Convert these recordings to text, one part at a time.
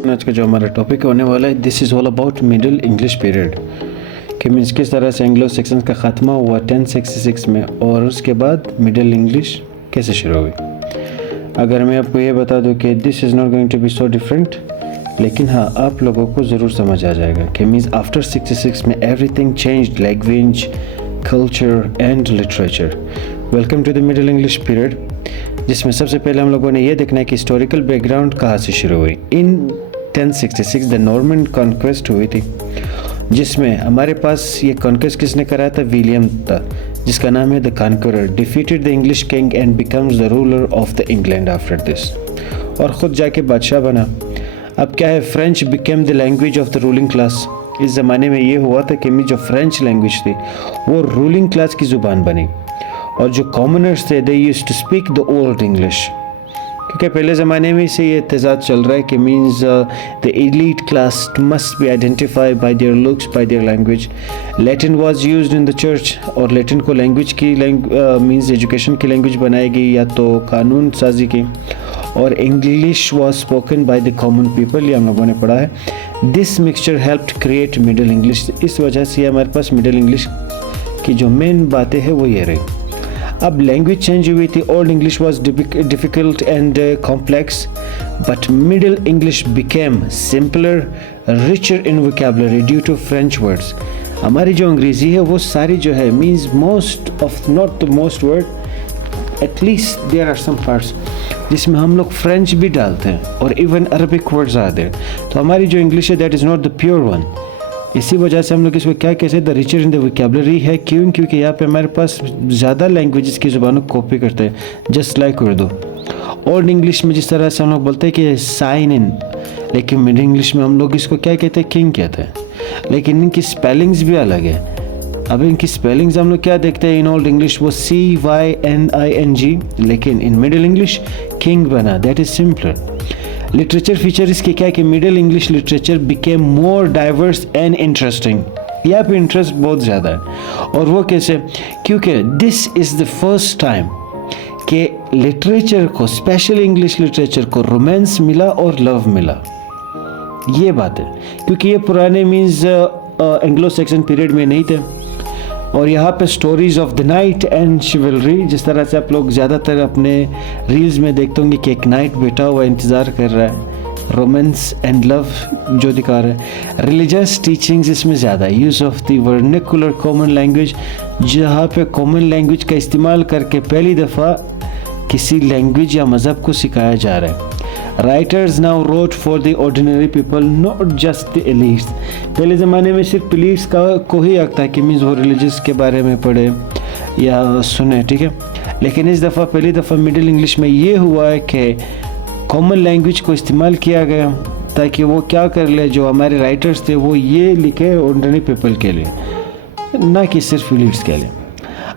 आज का जो हमारा टॉपिक होने वाला है, this is all about middle English period कि मीन्स किस तरह से एंग्लो सेक्शन का ख़त्मा हुआ 1066 में और उसके बाद मिडिल इंग्लिश कैसे शुरू हुई। अगर मैं आपको ये बता दूं कि this is not going to be so different, लेकिन हाँ आप लोगों को ज़रूर समझ आ जाएगा कि मीन्स आफ्टर 66 में everything changed, language, culture and literature. Welcome to the middle English period, जिसमें सबसे पहले हम लोगों ने ये देखना है कि हिस्टोरिकल बैकग्राउंड कहाँ से शुरू हुई। इन 1066 द नॉर्मन कॉन्क्वेस्ट हुई थी, जिसमें हमारे पास ये कॉन्क्वेस्ट किसने कराया था? विलियम था, जिसका नाम है the conqueror. Defeated the English king and becomes the ruler of the England after this, और ख़ुद जाके बादशाह बना। अब क्या है, French became the language of the ruling class. इस ज़माने में ये हुआ था कि जो फ्रेंच लैंग्वेज थी वो रूलिंग क्लास की ज़ुबान बनी, और जो कॉमनर्स थे they used to speak the old English, क्योंकि पहले ज़माने में से ये तजाद चल रहा है कि means the elite class must be identified by there looks, bye their language. Latin was used in the church, और लैटिन को लैंग्वेज की मीन्स एजुकेशन की लैंग्वेज बनाई गई या तो कानून साजी की, और English was spoken by the common people, ये हम लोगों ने पढ़ा है। This mixture helped create middle English. इस वजह से हमारे पास मिडिल इंग्लिश की जो मेन बातें हैं वो ये रही। अब लैंग्वेज चेंज हुई थी। Old English was difficult and complex, but middle English became simpler, richer in vocabulary due to French words. हमारी जो अंग्रेज़ी है वो सारी जो है means most of, not the most word, at least there are some parts जिसमें हम लोग फ्रेंच भी डालते हैं, और इवन अरबिक वर्ड्स आते हैं। तो हमारी जो इंग्लिश है that is not the pure one. इसी वजह से हम लोग इसको क्या कहते हैं, the richer in the vocabulary है। क्यों? क्योंकि यहाँ पे हमारे पास ज़्यादा लैंग्वेजेस की ज़ुबानों को कॉपी करते हैं, just like Urdu. Old English में जिस तरह से हम लोग बोलते हैं कि साइन इन, लेकिन मिडिल इंग्लिश में हम लोग इसको क्या कहते हैं? किंग कहते हैं, लेकिन इनकी स्पेलिंग्स भी अलग है। अब इनकी स्पेलिंग्स हम लोग क्या देखते हैं? इन ओल्ड इंग्लिश वो CYNING, लेकिन इन मिडिल इंग्लिश किंग बना, that is simpler. Literature feature इसके क्या है कि middle English literature became more diverse and interesting. यहाँ पे इंटरेस्ट बहुत ज़्यादा है, और वो कैसे? क्योंकि this is the first time कि लिटरेचर को, स्पेशल इंग्लिश लिटरेचर को रोमांस मिला और लव मिला। ये बात है, क्योंकि ये पुराने मीन्स एंग्लो सेक्शन पीरियड में नहीं थे। और यहाँ पे stories of the night and शिवलरी, जिस तरह से आप लोग ज़्यादातर अपने रील्स में देखते होंगे कि एक नाइट बैठा हुआ इंतज़ार कर रहा है, रोमांस एंड लव जो दिखा रहा है। रिलीजियस टीचिंग्स इसमें ज़्यादा, use of the vernacular common language, जहाँ पे कॉमन लैंग्वेज का इस्तेमाल करके पहली दफ़ा किसी लैंग्वेज या मज़हब को सिखाया जा रहा है। Writers now wrote for the ordinary people, not just the elites. पहले ज़माने में सिर्फ एलीट्स को ही हक था कि मीन्स वो रिलीजियस के बारे में पढ़े या सुने, ठीक है। लेकिन इस दफ़ा पहली दफ़ा मिडिल इंग्लिश में ये हुआ है कि कॉमन लैंग्वेज को इस्तेमाल किया गया, ताकि वो क्या कर ले, जो हमारे राइटर्स थे वो ये लिखे ऑर्डिनरी पीपल के लिए, ना कि सिर्फ एलीट्स के लिए।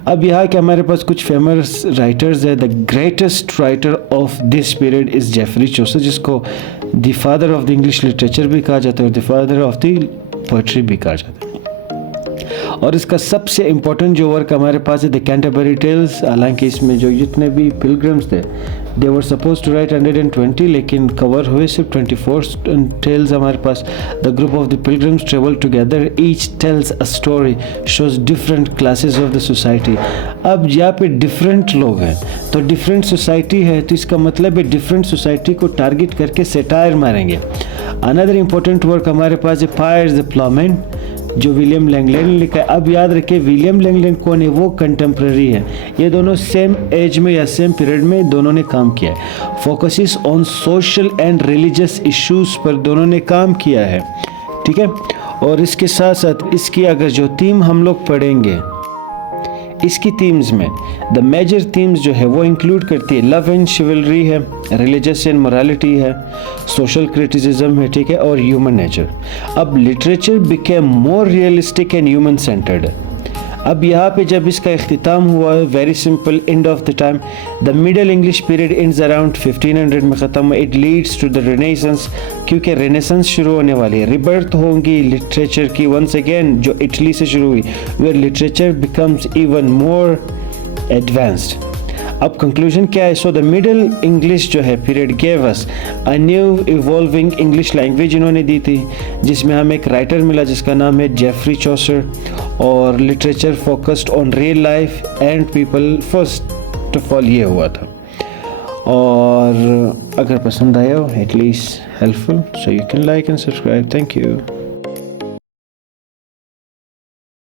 अब यहाँ के हमारे पास कुछ फेमस राइटर्स है। The greatest writer of this period is Geoffrey Chaucer, जिसको the father of the English literature भी कहा जाता है और the father of the poetry भी कहा जाता है। और इसका सबसे इम्पोर्टेंट जो वर्क हमारे पास है द कैंटरबरी टेल्स। हालांकि इसमें जो जितने भी पिलग्रिम्स थे they were suppose to write 120, लेकिन कवर हुए सिर्फ 24 टेल्स हमारे पास। The group of the pilgrims travel together, each tells a story, shows different classes of the society. अब यहाँ पे डिफरेंट लोग हैं, तो डिफरेंट सोसाइटी है, तो इसका मतलब है डिफरेंट सोसाइटी को टारगेट करके सेटायर मारेंगे। अनदर इम्पोर्टेंट वर्क हमारे पास है पायर्स द प्लॉमैन, जो विलियम लैंगलैंड ने लिखा है। अब याद रखिए विलियम लैंगलैंड कौन है? वो कंटेम्प्रेरी है। ये दोनों सेम एज में या सेम पीरियड में दोनों ने काम किया है। Focuses on social and religious issues पर दोनों ने काम किया है, ठीक है। और इसके साथ साथ इसकी अगर जो थीम हम लोग पढ़ेंगे, इसकी थीम्स में द मेजर थीम्स जो है वो इंक्लूड करती है लव एंड शिवलरी है, रिलीजियस एंड मोरालिटी है, सोशल क्रिटिसिज्म है, ठीक है, और ह्यूमन नेचर। अब literature became more realistic and human centred. अब यहाँ पे जब इसका इख्तिताम हुआ, very simple, end of the time the middle English period ends around 1500 में ख़त्म हुआ। It leads to the renaissance, क्योंकि रेनेसेंस शुरू होने वाली है, रिबर्थ होंगी लिटरेचर की वंस अगेन, जो इटली से शुरू हुई, where literature becomes even more advanced. अब कंक्लूजन क्या है? सो द मिडिल इंग्लिश जो है period gave us a new evolving English language इन्होंने दी थी, जिसमें हमें एक राइटर मिला जिसका नाम है जेफरी चॉसर, और literature focused on real life and people first of all ये हुआ था। और अगर पसंद आया हो at least helpful, so you can like and subscribe. Thank you.